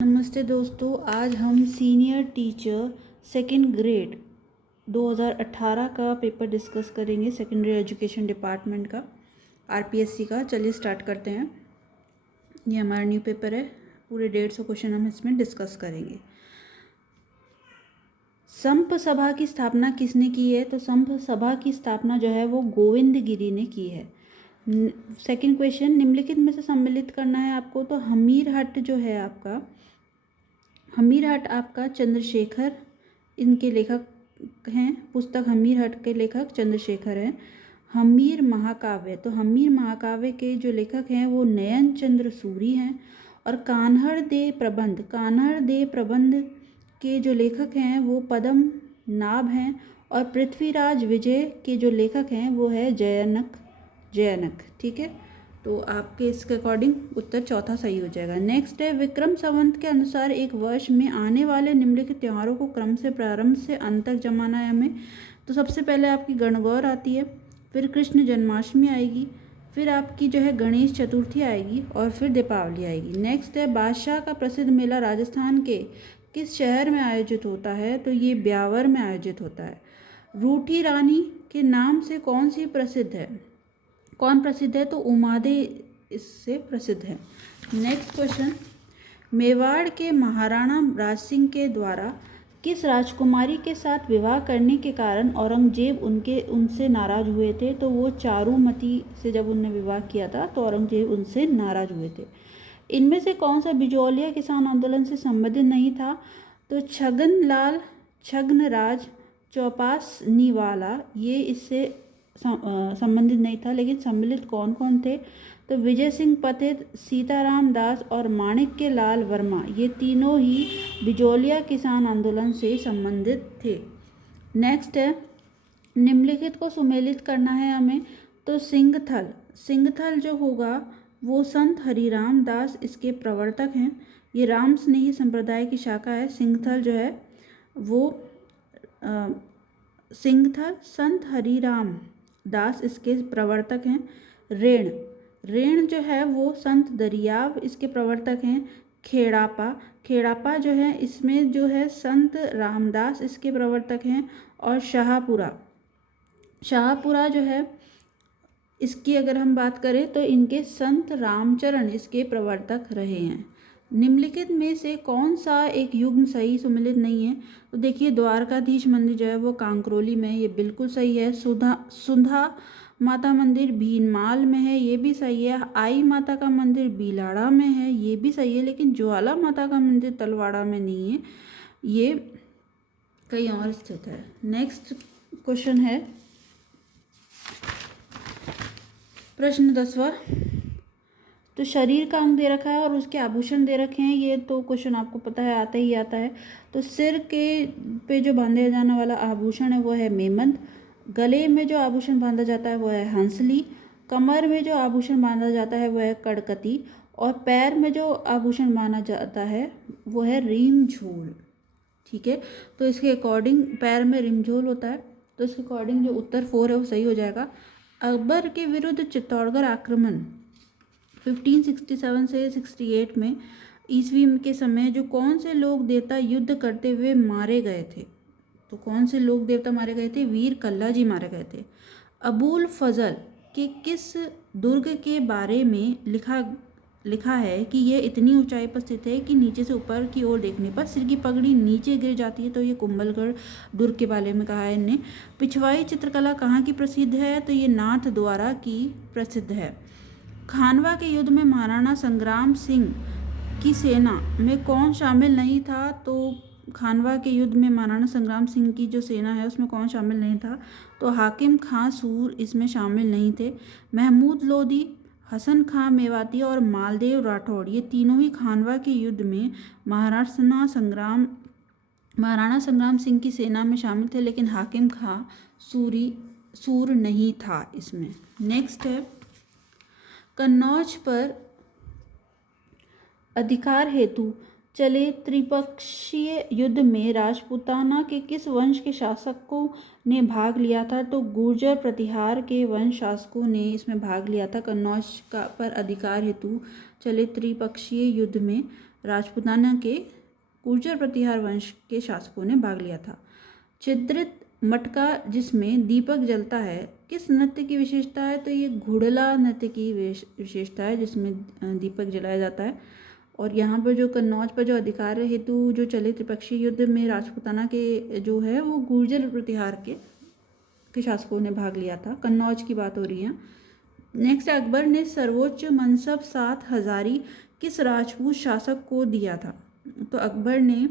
नमस्ते दोस्तों, आज हम सीनियर टीचर सेकंड ग्रेड 2018 का पेपर डिस्कस करेंगे। सेकेंडरी एजुकेशन डिपार्टमेंट का आरपीएससी का। चलिए स्टार्ट करते हैं। ये हमारा न्यू पेपर है। पूरे 150 क्वेश्चन हम इसमें डिस्कस करेंगे। संप सभा की स्थापना किसने की है? तो संप सभा की स्थापना जो है वो गोविंद गिरी ने की है। सेकंड क्वेश्चन, निम्नलिखित में से सम्मिलित करना है आपको। तो हमीरहट जो है आपका, हमीरहट आपका चंद्रशेखर इनके लेखक हैं। पुस्तक हमीरहट के लेखक चंद्रशेखर हैं। हमीर महाकाव्य, तो हमीर महाकाव्य के जो लेखक हैं वो नयन चंद्र सूरी हैं। और कान्हड़ दे प्रबंध के जो लेखक हैं वो पद्म नाभ हैं। और पृथ्वीराज विजय के जो लेखक हैं वो है जयनक। ठीक है, तो आपके इसके अकॉर्डिंग उत्तर चौथा सही हो जाएगा। नेक्स्ट है, विक्रम संवत के अनुसार एक वर्ष में आने वाले निम्नलिखित त्योहारों को क्रम से प्रारंभ से अंत तक जमाना है हमें। तो सबसे पहले आपकी गणगौर आती है, फिर कृष्ण जन्माष्टमी आएगी, फिर आपकी जो है गणेश चतुर्थी आएगी और फिर दीपावली आएगी। नेक्स्ट है, बादशाह का प्रसिद्ध मेला राजस्थान के किस शहर में आयोजित होता है? तो ये ब्यावर में आयोजित होता है। रूठी रानी के नाम से कौन प्रसिद्ध है? तो उमादे इससे प्रसिद्ध है। नेक्स्ट क्वेश्चन, मेवाड़ के महाराणा राज सिंह के द्वारा किस राजकुमारी के साथ विवाह करने के कारण औरंगजेब उनसे नाराज हुए थे? तो वो चारुमती से जब उनने विवाह किया था तो औरंगजेब उनसे नाराज हुए थे। इनमें से कौन सा बिजौलिया किसान आंदोलन से संबंधित नहीं था? तो छगनराज चौपासनीवाला ये इससे संबंधित नहीं था। लेकिन सम्मिलित कौन कौन थे? तो विजय सिंह पथिक, सीताराम दास और माणिक्य लाल वर्मा, ये तीनों ही बिजौलिया किसान आंदोलन से संबंधित थे। नेक्स्ट है, निम्नलिखित को सुमेलित करना है हमें। तो सिंगथल जो होगा वो संत हरिराम दास इसके प्रवर्तक हैं। ये राम स्नेही संप्रदाय की शाखा है। सिंगथल जो है वो सिंगथल संत हरिराम दास इसके प्रवर्तक हैं। रेण जो है वो संत दरियाव इसके प्रवर्तक हैं। खेड़ापा जो है इसमें जो है संत रामदास इसके प्रवर्तक हैं। और शाहपुरा जो है इसकी अगर हम बात करें तो इनके संत रामचरण इसके प्रवर्तक रहे हैं। निम्नलिखित में से कौन सा एक युग्म सही सुमेलित नहीं है? तो देखिए, द्वारकाधीश मंदिर जो है वो कांकरोली में है, ये बिल्कुल सही है। सुधा माता मंदिर भीनमाल में है, ये भी सही है। आई माता का मंदिर बिलाड़ा में है, ये भी सही है। लेकिन ज्वाला माता का मंदिर तलवाड़ा में नहीं है, ये कहीं और स्थित है। नेक्स्ट क्वेश्चन है प्रश्न 10वां। तो शरीर का अंग दे रखा है और उसके आभूषण दे रखे हैं। ये तो क्वेश्चन आपको पता है, आता ही आता है। तो सिर के पे जो बांधे जाने वाला आभूषण है वो है मेमंद। गले में जो आभूषण बांधा जाता है वो है हंसली। कमर में जो आभूषण बांधा जाता है वो है कड़कती। और पैर में जो आभूषण बांधा जाता है वो है रिमझोल। ठीक है, तो इसके अकॉर्डिंग पैर में रिमझोल होता है, तो इसके अकॉर्डिंग जो उत्तर 4 है वो सही हो जाएगा। अकबर के विरुद्ध चित्तौड़गढ़ आक्रमण 1567 से 68 में ईस्वी के समय जो कौन से लोग देवता युद्ध करते हुए मारे गए थे? तो कौन से लोग देवता मारे गए थे? वीर कल्ला जी मारे गए थे। अबुल फजल के किस दुर्ग के बारे में लिखा है कि यह इतनी ऊंचाई पर स्थित है कि नीचे से ऊपर की ओर देखने पर सिर की पगड़ी नीचे गिर जाती है? तो ये कुंभलगढ़ दुर्ग के बारे में कहा है इनने। पिछवाई चित्रकला कहाँ की प्रसिद्ध है? तो ये नाथ द्वारा की प्रसिद्ध है। खानवा के युद्ध में महाराणा संग्राम सिंह की सेना में कौन शामिल नहीं था? तो खानवा के युद्ध में महाराणा संग्राम सिंह की जो सेना है उसमें कौन शामिल नहीं था? तो हाकिम खां सूर इसमें शामिल नहीं थे। महमूद लोधी, हसन खां मेवाती और मालदेव राठौड़, ये तीनों ही खानवा के युद्ध में महाराणा संग्राम सिंह की सेना में शामिल थे। लेकिन हाकिम खां सूर नहीं था इसमें। नेक्स्ट है, कन्नौज पर अधिकार हेतु चले त्रिपक्षीय युद्ध में राजपूताना के किस वंश के शासकों ने भाग लिया था? तो गुर्जर प्रतिहार के वंश शासकों ने इसमें भाग लिया था। कन्नौज पर अधिकार हेतु चले त्रिपक्षीय युद्ध में राजपूताना के गुर्जर प्रतिहार वंश के शासकों ने भाग लिया था। छिद्रित मटका जिसमें दीपक जलता है किस नृत्य की विशेषता है? तो ये घुड़ला नृत्य की विशेषता है जिसमें दीपक जलाया जाता है। और यहाँ पर जो कन्नौज पर जो अधिकार हेतु जो चले त्रिपक्षीय युद्ध में राजपूताना के जो है वो गुर्जर प्रतिहार के शासकों ने भाग लिया था। कन्नौज की बात हो रही है। नेक्स्ट, अकबर ने सर्वोच्च मनसब 7 हजारी किस राजपूत शासक को दिया था? तो अकबर ने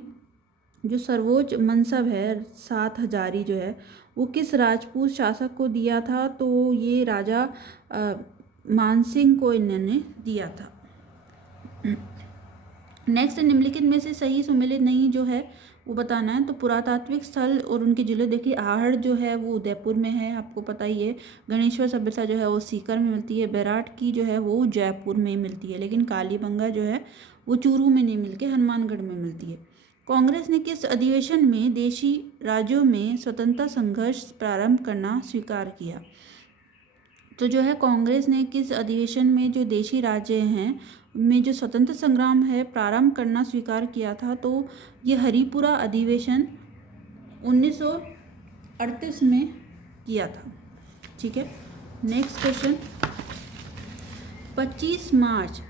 जो सर्वोच्च मनसब है 7 हजारी जो है वो किस राजपूत शासक को दिया था? तो ये राजा मानसिंह को इन्होंने दिया था। नेक्स्ट, निम्नलिखित में से सही सुमेलित नहीं जो है वो बताना है। तो पुरातात्विक स्थल और उनके जिले देखिए, आहड़ जो है वो उदयपुर में है, आपको पता ही है। गणेश्वर सभ्यता जो है वो सीकर में मिलती है। बैराट की जो है वो जयपुर में मिलती है, लेकिन कालीबंगा जो है वो चूरू में नहीं मिलके हनुमानगढ़ में मिलती है। कांग्रेस ने किस अधिवेशन में देशी राज्यों में स्वतंत्रता संघर्ष प्रारंभ करना स्वीकार किया? तो जो है कांग्रेस ने किस अधिवेशन में जो देशी राज्य हैं में जो स्वतंत्र संग्राम है प्रारंभ करना स्वीकार किया था? तो ये हरिपुरा अधिवेशन 1938 में किया था। ठीक है, नेक्स्ट क्वेश्चन, 25 मार्च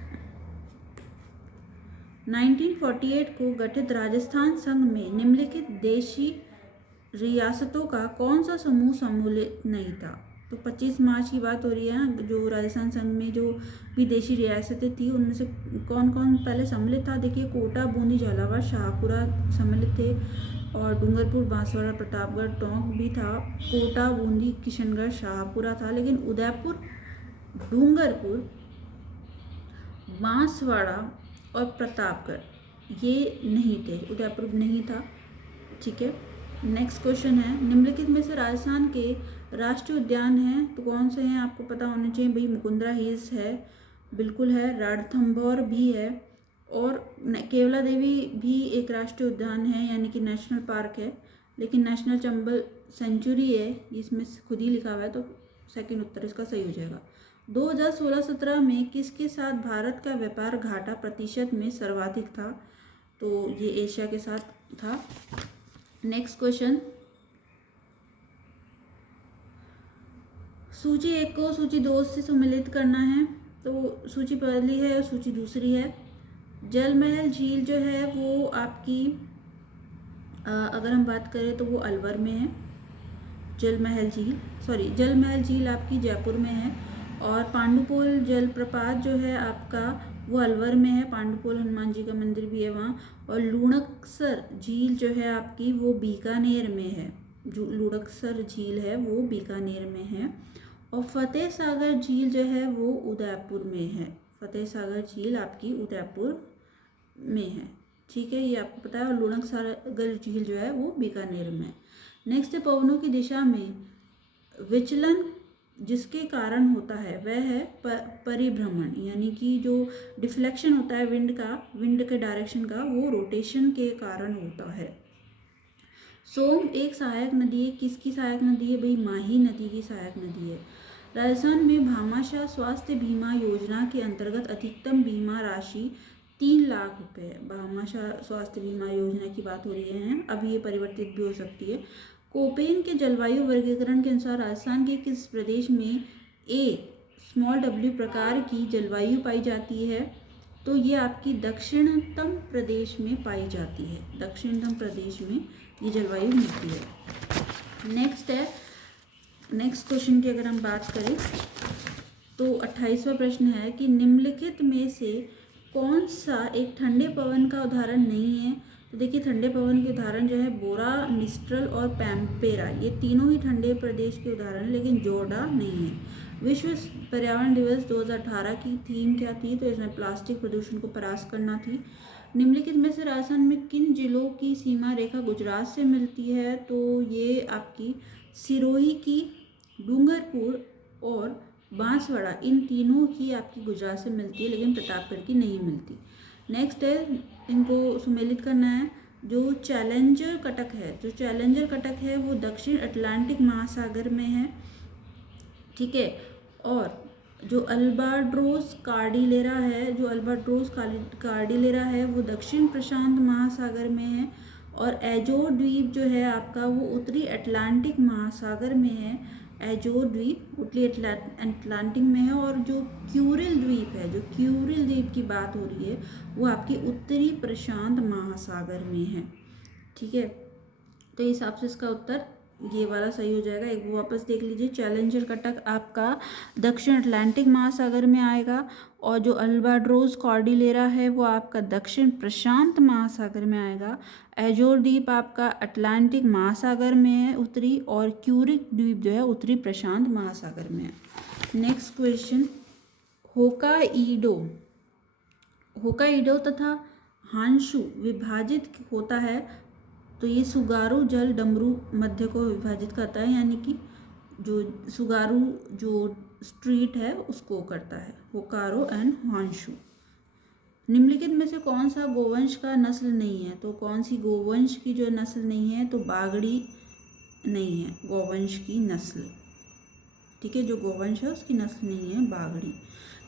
1948 को गठित राजस्थान संघ में निम्नलिखित देशी रियासतों का कौन सा समूह सम्मिलित नहीं था? तो 25 मार्च की बात हो रही है। जो राजस्थान संघ में जो विदेशी रियासतें थी उनमें से कौन कौन पहले सम्मिलित था? देखिए, कोटा, बूंदी, झालावाड़, शाहपुरा सम्मिलित थे, और डूंगरपुर, बांसवाड़ा, प्रतापगढ़, टोंक भी था। कोटा, बूंदी, किशनगढ़, शाहपुरा था, लेकिन उदयपुर, डूंगरपुर, बांसवाड़ा और प्रतापगढ़ ये नहीं थे, उदयपुर नहीं था। ठीक है, नेक्स्ट क्वेश्चन है, निम्नलिखित में से राजस्थान के राष्ट्रीय उद्यान हैं तो कौन से हैं? आपको पता होना चाहिए भाई। मुकुंदरा हिल्स है, बिल्कुल है। रणथंभौर भी है, और केवला देवी भी एक राष्ट्रीय उद्यान है, यानी कि नेशनल पार्क है, लेकिन नेशनल चंबल सेंचुरी है, इसमें खुद ही लिखा हुआ है, तो सेकंड उत्तर इसका सही हो जाएगा। 2016-17 में किसके साथ भारत का व्यापार घाटा प्रतिशत में सर्वाधिक था? तो ये एशिया के साथ था। नेक्स्ट क्वेश्चन, सूची 1 को सूची 2 से सम्मिलित करना है। तो सूची पहली है और सूची दूसरी है। जलमहल झील जो है वो आपकी अगर हम बात करें तो वो अलवर में है। जलमहल झील आपकी जयपुर में है, और पांडुपोल जलप्रपात जो है आपका वो अलवर में है। पांडुपोल हनुमान जी का मंदिर भी है वहाँ। और लुणकसर झील जो है आपकी वो बीकानेर में है। जो लुणकसर झील है वो बीकानेर में है। और फतेह सागर झील जो है वो उदयपुर में है। फतेह सागर झील आपकी उदयपुर में है। ठीक है, ये आपको पता है। और लुणकसागर झील जो है वो बीकानेर में। नेक्स्ट है, पवनों की दिशा में विचलन जिसके कारण होता है वह है परिभ्रमण, यानी कि जो डिफ्लेक्शन होता है विंड के डायरेक्शन का, वो रोटेशन के कारण होता है। सोम एक सहायक नदी है, किसकी सहायक नदी है भाई? माही नदी की सहायक नदी है। राजस्थान में भामाशाह स्वास्थ्य बीमा योजना के अंतर्गत अधिकतम बीमा राशि 3 लाख रुपए है। भामाशाह स्वास्थ्य बीमा योजना की बात हो रही है, अभी ये परिवर्तित भी हो सकती है। कोपेन के जलवायु वर्गीकरण के अनुसार राजस्थान के किस प्रदेश में w प्रकार की जलवायु पाई जाती है? तो ये आपकी दक्षिणतम प्रदेश में पाई जाती है। दक्षिणतम प्रदेश में ये जलवायु मिलती है। नेक्स्ट क्वेश्चन की अगर हम बात करें तो 28वां प्रश्न है कि निम्नलिखित में से कौन सा एक ठंडे पवन का उदाहरण नहीं है? तो देखिए, ठंडे पवन के उदाहरण जो है बोरा, मिस्ट्रल और पैम्पेरा, ये तीनों ही ठंडे प्रदेश के उदाहरण, लेकिन जोडा नहीं है। विश्व पर्यावरण दिवस 2018 की थीम क्या थी? तो इसमें प्लास्टिक प्रदूषण को परास्त करना थी। निम्नलिखित में से राजस्थान में किन जिलों की सीमा रेखा गुजरात से मिलती है? तो ये आपकी सिरोही की, डूंगरपुर और बांसवाड़ा, इन तीनों की आपकी गुजरात से मिलती है, लेकिन प्रतापगढ़ की नहीं मिलती। नेक्स्ट है, इनको सुमेलित करना है। जो चैलेंजर कटक है वो दक्षिण अटलांटिक महासागर में है। ठीक है, और जो अल्बाट्रोस कार्डिलेरा है, जो अल्बाट्रोस कार्डिलेरा है वो दक्षिण प्रशांत महासागर में है, और एजोर द्वीप जो है आपका वो उत्तरी अटलांटिक महासागर में है। एजोर द्वीप उत्तरी अटलांटिक में है, और जो क्यूरिल द्वीप है, जो क्यूरिल द्वीप की बात हो रही है वो आपकी उत्तरी प्रशांत महासागर में है। ठीक है, तो इस हिसाब से इसका उत्तर ये वाला सही हो जाएगा। एक वो वापस देख लीजिए, चैलेंजर कटक आपका दक्षिण अटलांटिक महासागर में आएगा, और जो अल्बाट्रोस कॉर्डिलेरा है वो आपका दक्षिण प्रशांत महासागर में आएगा। एजोर द्वीप आपका अटलांटिक महासागर में है उत्तरी, और क्यूरिक द्वीप जो है उत्तरी प्रशांत महासागर में है। नेक्स्ट क्वेश्चन, होकाइडो तथा हांशु विभाजित होता है, तो ये सुगारू जल डमरू मध्य को विभाजित करता है, यानी कि जो सुगारू जो स्ट्रीट है उसको करता है, होकारो एंड हांशु। निम्नलिखित में से कौन सा गोवंश का नस्ल नहीं है? तो कौन सी गोवंश की जो नस्ल नहीं है? तो बागड़ी नहीं है गोवंश की नस्ल। ठीक है, जो गोवंश है उसकी नस्ल नहीं है बागड़ी।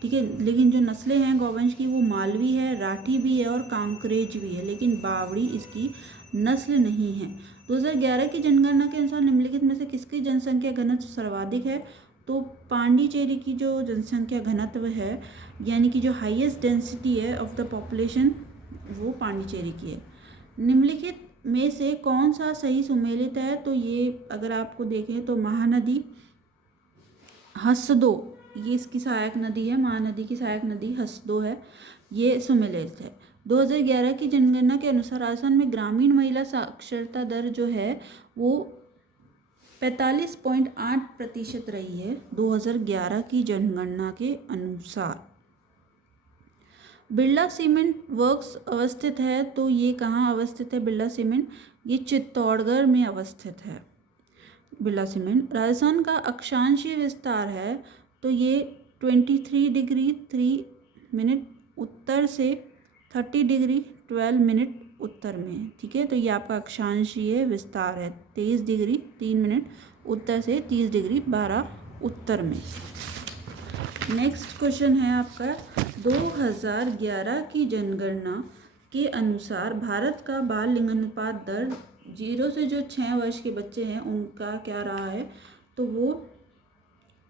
ठीक है, लेकिन जो नस्लें हैं गोवंश की वो मालवी है, राठी भी है और कांकरेज भी है, लेकिन बावड़ी इसकी नस्ल नहीं है। 2011 की जनगणना के अनुसार निम्नलिखित में से किसकी जनसंख्या घनत्व सर्वाधिक है? तो पांडिचेरी की जो जनसंख्या घनत्व है, यानी कि जो हाईएस्ट डेंसिटी है ऑफ द पॉपुलेशन, वो पांडिचेरी की है। निम्नलिखित में से कौन सा सही सुमेलित है? तो ये अगर आपको देखें तो महानदी हसदो, ये इसकी सहायक नदी है, महानदी की सहायक नदी हसदो है, ये सुमेलित है। 2011 की जनगणना के अनुसार राजस्थान में ग्रामीण महिला साक्षरता दर जो है वो 45.8% रही है 2011 की जनगणना के अनुसार। बिरला सीमेंट वर्क्स अवस्थित है, तो ये कहाँ अवस्थित है बिरला सीमेंट? ये चित्तौड़गढ़ में अवस्थित है बिरला सीमेंट। राजस्थान का अक्षांशीय विस्तार है, तो ये 23 डिग्री 3 मिनट उत्तर से 30 डिग्री 12 मिनट उत्तर में है। ठीक है, तो ये आपका अक्षांशीय विस्तार है, 23 डिग्री 3 मिनट उत्तर से 30 डिग्री 12 उत्तर में। नेक्स्ट क्वेश्चन है आपका, 2011 की जनगणना के अनुसार भारत का बाल लिंगानुपात दर 0 से जो 6 वर्ष के बच्चे हैं उनका क्या रहा है? तो वो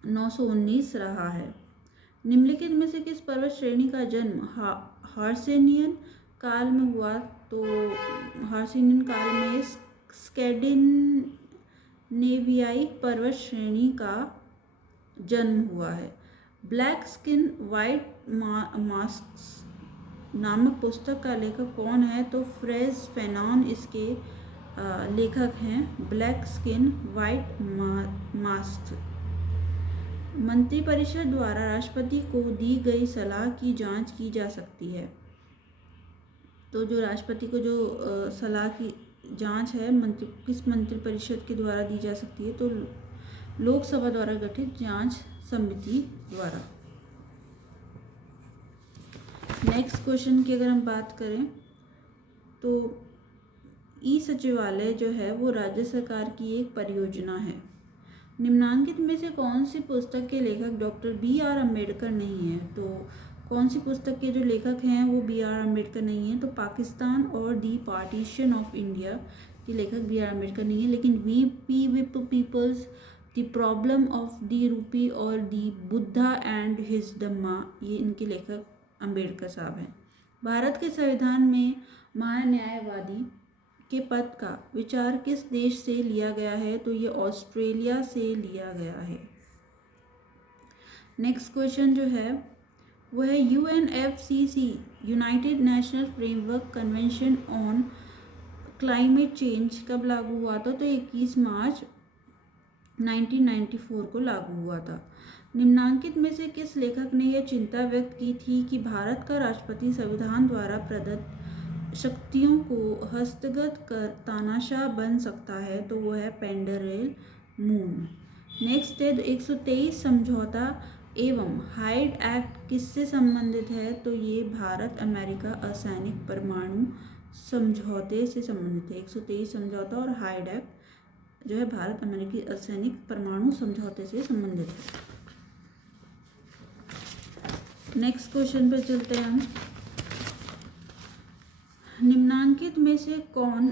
919 रहा है। निम्नलिखित में से किस पर्वत श्रेणी का जन्म हार्सेनियन काल में हुआ? तो हार्सेनियन काल में स्कैंडिनेवियाई पर्वत श्रेणी का जन्म हुआ है। ब्लैक स्किन वाइट मास्क नामक पुस्तक का लेखक कौन है? तो फ्रेज फैनॉन इसके लेखक हैं। Black skin white mask. मंत्रिपरिषद द्वारा राष्ट्रपति को दी गई सलाह की जांच की जा सकती है, तो जो राष्ट्रपति को जो सलाह की जांच है किस मंत्रिपरिषद के द्वारा दी जा सकती है? तो लोकसभा द्वारा गठित जांच समिति द्वारा। नेक्स्ट क्वेश्चन की अगर हम बात करें तो ई सचिवालय जो है वो राज्य सरकार की एक परियोजना है। निम्नांकित में से कौन सी पुस्तक के लेखक डॉक्टर बी.आर. अम्बेडकर नहीं है? तो कौन सी पुस्तक के जो लेखक हैं वो बी.आर. अम्बेडकर नहीं है? तो पाकिस्तान और दी पार्टीशन ऑफ इंडिया के लेखक बी.आर. अम्बेडकर नहीं है, लेकिन we whip peoples, the problem of the rupee और the Buddha and his Dhamma, ये इनके लेखक अम्बेडकर साहब हैं। भारत के संविधान में महान्यायवादी के पद का विचार किस देश से लिया गया है? तो ये ऑस्ट्रेलिया से लिया गया है। नेक्स्ट क्वेश्चन जो है वो है UNFCCC United national framework convention on climate change कब लागू हुआ था? तो 21 मार्च 1994 को लागू हुआ था। निम्नांकित में से किस लेखक ने यह चिंता व्यक्त की थी कि भारत का राष्ट्रपति संविधान द्वारा प्रदत्त शक्तियों को हस्तगत कर तानाशाह बन सकता है? तो वो है पेंडरेल मून। नेक्स्ट है 123 समझौता एवं हाइड एक्ट किससे संबंधित है? तो ये भारत अमेरिका असैनिक परमाणु समझौते से संबंधित है। 123 समझौता और हाइड एक्ट जो है भारत अमेरिकी असैनिक परमाणु समझौते से संबंधित है। नेक्स्ट क्वेश्चन पे चलते हैं हम। निम्नांकित में से कौन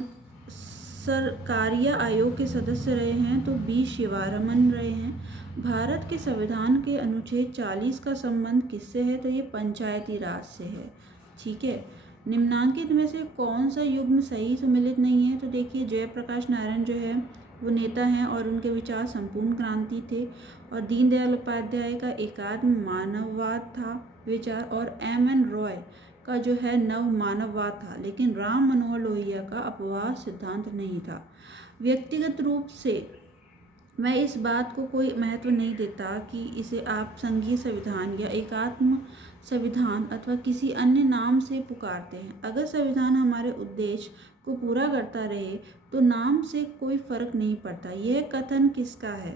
सरकारिया आयोग के सदस्य रहे हैं? तो बी शिवारमन रहे हैं। भारत के संविधान के अनुच्छेद 40 का संबंध किससे है? तो ये पंचायती राज से है। ठीक है। निम्नांकित में से कौन सा युग्म सही सम्मिलित नहीं है? तो देखिए, जयप्रकाश नारायण जो है वो नेता हैं और उनके विचार संपूर्ण क्रांति थे, और दीनदयाल उपाध्याय का एकात्म मानववाद था विचार, और एम.एन. रॉय का जो है नव मानववाद था, लेकिन राम मनोहर लोहिया का अपवाद सिद्धांत नहीं था। व्यक्तिगत रूप से मैं इस बात को कोई महत्व नहीं देता कि इसे आप संघीय संविधान या एकात्म संविधान अथवा किसी अन्य नाम से पुकारते हैं। अगर संविधान हमारे उद्देश्य को पूरा करता रहे तो नाम से कोई फर्क नहीं पड़ता। यह कथन किसका है?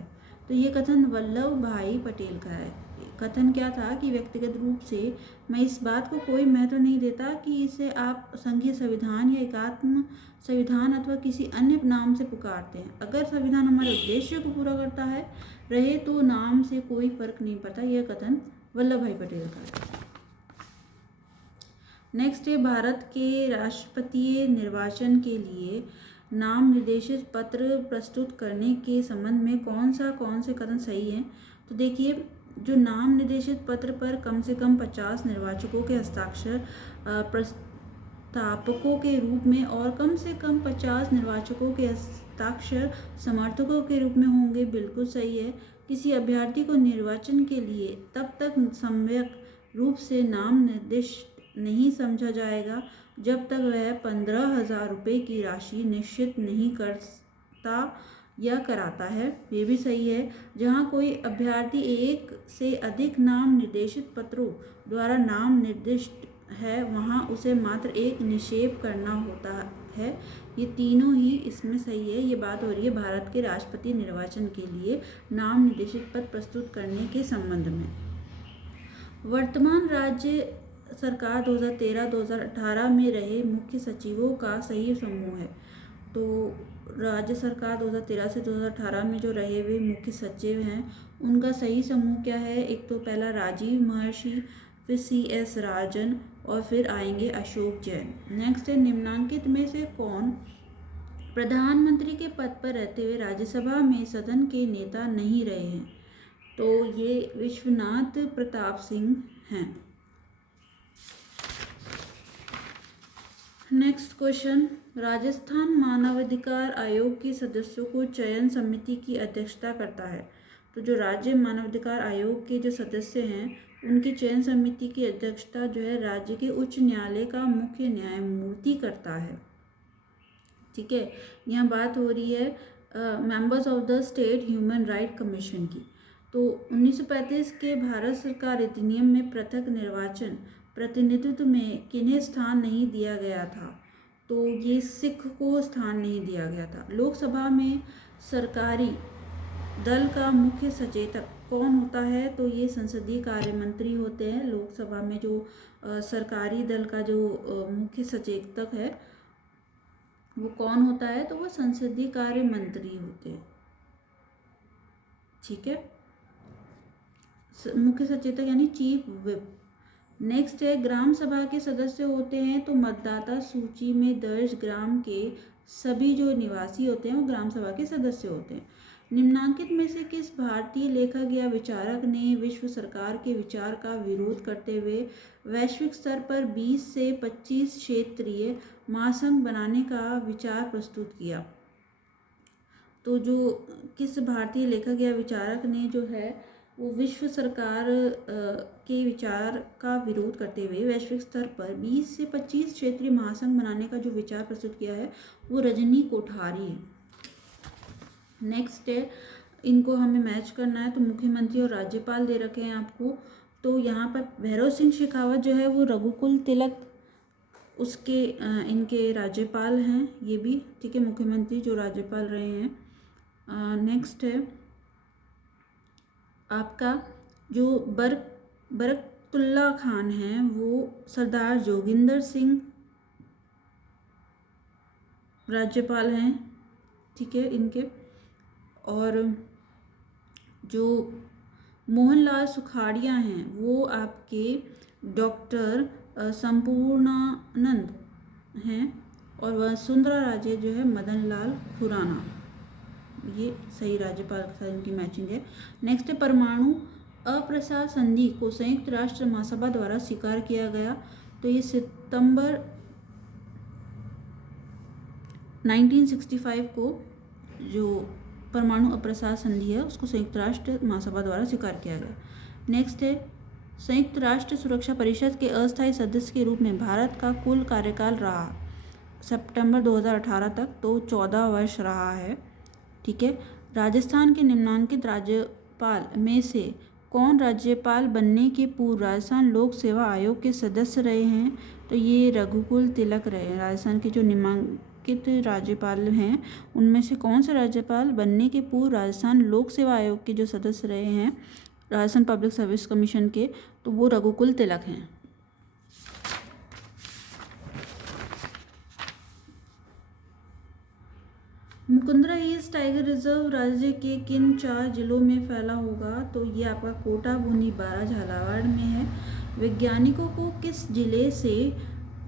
तो ये कथन वल्लभ भाई पटेल का है। कथन क्या था कि व्यक्तिगत रूप से मैं इस बात को कोई महत्व नहीं देता कि इसे आप संघीय संविधान या एकात्म संविधान अथवा किसी अन्य नाम से पुकारते हैं। अगर संविधान हमारे उद्देश्य को पूरा करता है रहे तो नाम से कोई फर्क नहीं पड़ता। यह कथन वल्लभ भाई पटेल का है। नेक्स्ट है, भारत के राष्ट्रपतीय निर्वाचन के लिए नाम निर्देशित पत्र प्रस्तुत करने के संबंध में कौन से कथन सही हैं? तो देखिए, जो नाम निर्देशित पत्र पर कम से कम 50 निर्वाचकों के हस्ताक्षर प्रस्तावकों के रूप में और कम से कम 50 निर्वाचकों के हस्ताक्षर समर्थकों के रूप में होंगे, बिल्कुल सही है। किसी अभ्यर्थी को निर्वाचन के लिए तब तक सम्यक रूप से नाम निर्दिष्ट नहीं समझा जाएगा जब तक वह 15,000 रुपये की राशि निश्चित नहीं करता या कराता है। ये भी सही है। जहाँ कोई अभ्यर्थी एक से अधिक नाम निर्देशित पत्रों द्वारा नाम निर्दिष्ट है वहाँ उसे मात्र एक निक्षेप करना होता है। ये तीनों ही इसमें सही है। ये बात हो रही है भारत के राष्ट्रपति निर्वाचन के लिए नाम निर्देशित पत्र प्रस्तुत करने के संबंध में। वर्तमान राज्य सरकार 2013-2018 में रहे मुख्य सचिवों का सही समूह है। तो राज्य सरकार 2013 से 2018 में जो रहे हुए मुख्य सचिव हैं उनका सही समूह क्या है? एक तो पहला राजीव महर्षि, फिर C.S. राजन और फिर आएंगे अशोक जैन। नेक्स्ट है, निम्नांकित में से कौन प्रधानमंत्री के पद पर रहते हुए राज्यसभा में सदन के नेता नहीं रहे हैं? तो ये विश्वनाथ प्रताप सिंह हैं। नेक्स्ट क्वेश्चन, राजस्थान मानवाधिकार आयोग के सदस्यों को चयन समिति की अध्यक्षता करता है। तो जो राज्य मानवाधिकार आयोग के जो सदस्य हैं उनकी चयन समिति की अध्यक्षता जो है राज्य के उच्च न्यायालय का मुख्य न्यायमूर्ति करता है। ठीक है। यहाँ बात हो रही है members of the state human right commission की। तो 1935 के भारत सरकार अधिनियम में पृथक निर्वाचन प्रतिनिधित्व में किन्हें स्थान नहीं दिया गया था? तो ये सिख को स्थान नहीं दिया गया था। लोकसभा में सरकारी दल का मुख्य सचेतक कौन होता है? तो ये संसदीय कार्य मंत्री होते हैं। लोकसभा में जो सरकारी दल का जो मुख्य सचेतक है वो कौन होता है? तो वो संसदीय कार्य मंत्री होते हैं। ठीक है, मुख्य सचेतक यानी चीफ विप। नेक्स्ट है, ग्राम सभा के सदस्य होते हैं तो मतदाता सूची में दर्ज ग्राम के सभी जो निवासी होते हैं वो ग्राम सभा के सदस्य होते हैं। निम्नांकित में से किस भारतीय लेखक या विचारक ने विश्व सरकार के विचार का विरोध करते हुए वैश्विक स्तर पर 20 से 25 क्षेत्रीय महासंघ बनाने का विचार प्रस्तुत किया? तो जो किस भारतीय लेखक या विचारक ने जो है वो विश्व सरकार के विचार का विरोध करते हुए वैश्विक स्तर पर 20 से 25 क्षेत्रीय महासंघ बनाने का जो विचार प्रस्तुत किया है वो रजनी कोठारी है। नेक्स्ट है, इनको हमें मैच करना है। तो मुख्यमंत्री और राज्यपाल दे रखे हैं आपको। तो यहाँ पर भैरव सिंह शेखावत जो है वो रघुकुल तिलक उसके इनके राज्यपाल हैं ये भी। ठीक है, मुख्यमंत्री जो राज्यपाल रहे हैं। नेक्स्ट है आपका जो बरकतुल्ला खान हैं वो सरदार जोगिंदर सिंह राज्यपाल हैं। ठीक है इनके। और जो मोहनलाल सुखाड़िया हैं वो आपके डॉक्टर संपूर्णानंद हैं और वसुंधरा राजे जो है मदन लाल खुराना। ये सही राज्यपाल के साथ इनकी मैचिंग है। नेक्स्ट है परमाणु अप्रसार संधि को संयुक्त राष्ट्र महासभा द्वारा स्वीकार किया गया। तो ये सितंबर 1965 को जो परमाणु अप्रसार संधि है उसको संयुक्त राष्ट्र महासभा द्वारा स्वीकार किया गया। नेक्स्ट है संयुक्त राष्ट्र सुरक्षा परिषद के अस्थायी सदस्य के रूप में भारत का कुल कार्यकाल रहा सितंबर 2018 तक, तो 14 वर्ष रहा है। ठीक है। राजस्थान के निम्नांकित राज्यपाल में से कौन राज्यपाल बनने के पूर्व राजस्थान लोक सेवा आयोग के सदस्य रहे हैं? तो ये रघुकुल तिलक रहे हैं। राजस्थान के जो निम्नांकित राज्यपाल हैं उनमें से कौन से राज्यपाल बनने के पूर्व राजस्थान लोक सेवा आयोग के जो सदस्य रहे हैं राजस्थान पब्लिक सर्विस कमीशन के, तो वो रघुकुल तिलक हैं। मुकुंदरा ईस्ट टाइगर रिजर्व राज्य के किन 4 जिलों में फैला होगा? तो ये आपका कोटा, बूंदी, बारा, झालावाड़ में है। वैज्ञानिकों को किस जिले से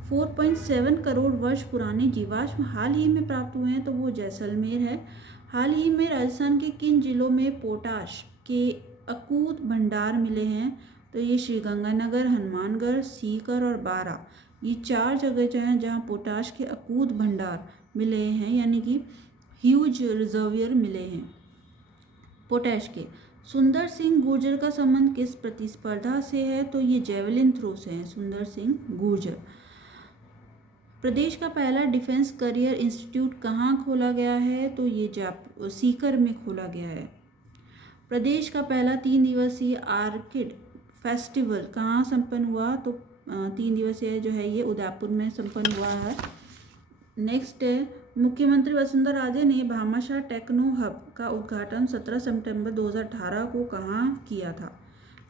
4.7 करोड़ वर्ष पुराने जीवाश्म हाल ही में प्राप्त हुए हैं? तो वो जैसलमेर है। हाल ही में राजस्थान के किन जिलों में पोटाश के अकूत भंडार मिले हैं? तो ये श्रीगंगानगर, हनुमानगढ़, सीकर और बारा, ये 4 जगह जो हैं जहाँ पोटाश के अकूत भंडार मिले हैं, यानी कि ह्यूज रिजर्वियर मिले हैं पोटैश के। सुंदर सिंह गुर्जर का संबंध किस प्रतिस्पर्धा से है? तो ये जेवलिन थ्रो से है सुंदर सिंह गुर्जर। प्रदेश का पहला डिफेंस करियर इंस्टीट्यूट कहाँ खोला गया है? तो ये सीकर में खोला गया है। प्रदेश का पहला 3 दिवसीय आर्किड फेस्टिवल कहाँ संपन्न हुआ? तो 3 दिवसीय जो है ये उदयपुर में संपन्न हुआ है। नेक्स्ट है मुख्यमंत्री वसुंधरा राजे ने भामाशाह टेक्नो हब का उद्घाटन 17 सितंबर 2018 को कहाँ किया था?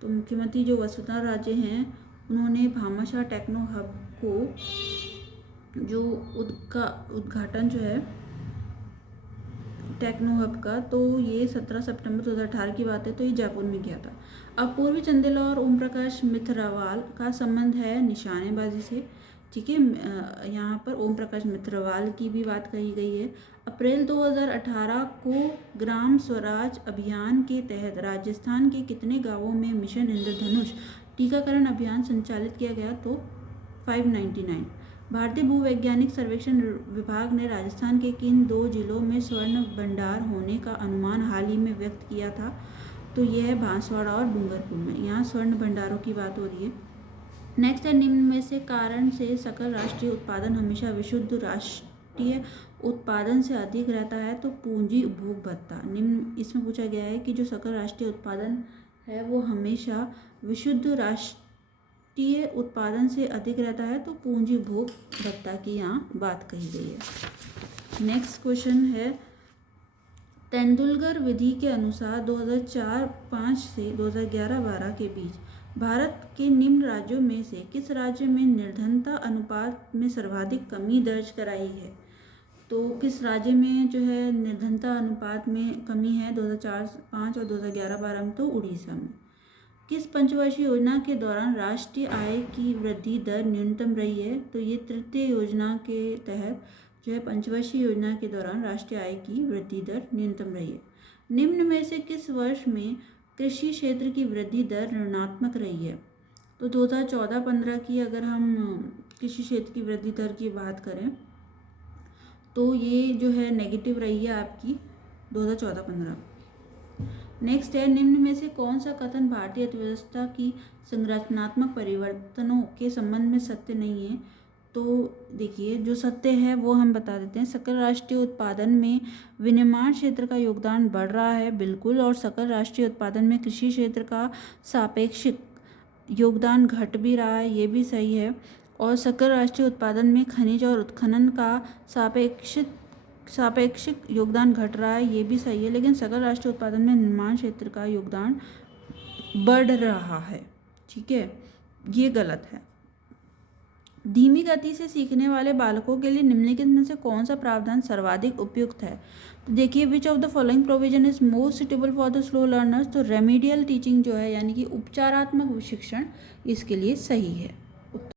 तो मुख्यमंत्री जो वसुंधरा राजे हैं उन्होंने भामाशाह टेक्नो हब को जो उद्घाटन जो है टेक्नो हब का, तो ये 17 सितंबर 2018 की बात है, तो ये जयपुर में किया था। अब पूर्वी चंदेला और ओम प्रकाश मित्तरवाल का संबंध है निशानेबाजी से। ठीक है। यहाँ पर ओम प्रकाश मित्तरवाल की भी बात कही गई है। अप्रैल 2018 को ग्राम स्वराज अभियान के तहत राजस्थान के कितने गांवों में मिशन इंद्रधनुष टीकाकरण अभियान संचालित किया गया? तो 599। भारतीय भूवैज्ञानिक सर्वेक्षण विभाग ने राजस्थान के किन 2 जिलों में स्वर्ण भंडार होने का अनुमान हाल ही में व्यक्त किया था? तो यह है बांसवाड़ा और डूंगरपुर में। यहाँ स्वर्ण भंडारों की बात हो रही है। नेक्स्ट है निम्न में से कारण से सकल राष्ट्रीय उत्पादन हमेशा विशुद्ध राष्ट्रीय उत्पादन से अधिक रहता है? तो पूंजी उपभोग भत्ता। निम्न इसमें पूछा गया है कि जो सकल राष्ट्रीय उत्पादन है वो हमेशा विशुद्ध राष्ट्रीय उत्पादन से अधिक रहता है, तो पूंजी उपभोग भत्ता की यहाँ बात कही गई है। नेक्स्ट क्वेश्चन है तेंदुलकर विधि के अनुसार 2004-05 से 2011-12 के बीच भारत के निम्न राज्यों में से किस राज्य में निर्धनता अनुपात में सर्वाधिक कमी दर्ज कराई है? तो किस राज्य में जो है निर्धनता अनुपात में कमी है 2004-05 और 2011-12 में? तो उड़ीसा में। किस पंचवर्षीय योजना के दौरान राष्ट्रीय आय की वृद्धि दर न्यूनतम रही है? तो ये तृतीय योजना के तहत जो है पंचवर्षीय योजना के दौरान राष्ट्रीय आय की वृद्धि दर न्यूनतम रही है। निम्न में से किस वर्ष में कृषि क्षेत्र की वृद्धि दर ऋणात्मक रही है? तो 2014-15 की अगर हम कृषि क्षेत्र की वृद्धि दर की बात करें तो ये जो है नेगेटिव रही है आपकी 2014-15। नेक्स्ट है निम्न में से कौन सा कथन भारतीय अर्थव्यवस्था की संरचनात्मक परिवर्तनों के संबंध में सत्य नहीं है? तो देखिए जो सत्य है वो हम बता देते हैं। सकल राष्ट्रीय उत्पादन में विनिर्माण क्षेत्र का योगदान बढ़ रहा है, बिल्कुल, और सकल राष्ट्रीय उत्पादन में कृषि क्षेत्र का सापेक्षिक योगदान घट भी रहा है, ये भी सही है। और सकल राष्ट्रीय उत्पादन में खनिज और उत्खनन का सापेक्षिक योगदान घट रहा है, ये भी सही है। लेकिन सकल राष्ट्रीय उत्पादन में निर्माण क्षेत्र का योगदान बढ़ रहा है। ठीक है, ये गलत है। धीमी गति से सीखने वाले बालकों के लिए निम्नलिखित में से कौन सा प्रावधान सर्वाधिक उपयुक्त है? तो देखिए, which of the following provision is most suitable for the slow learners. तो रेमेडियल टीचिंग जो है यानी कि उपचारात्मक शिक्षण इसके लिए सही है।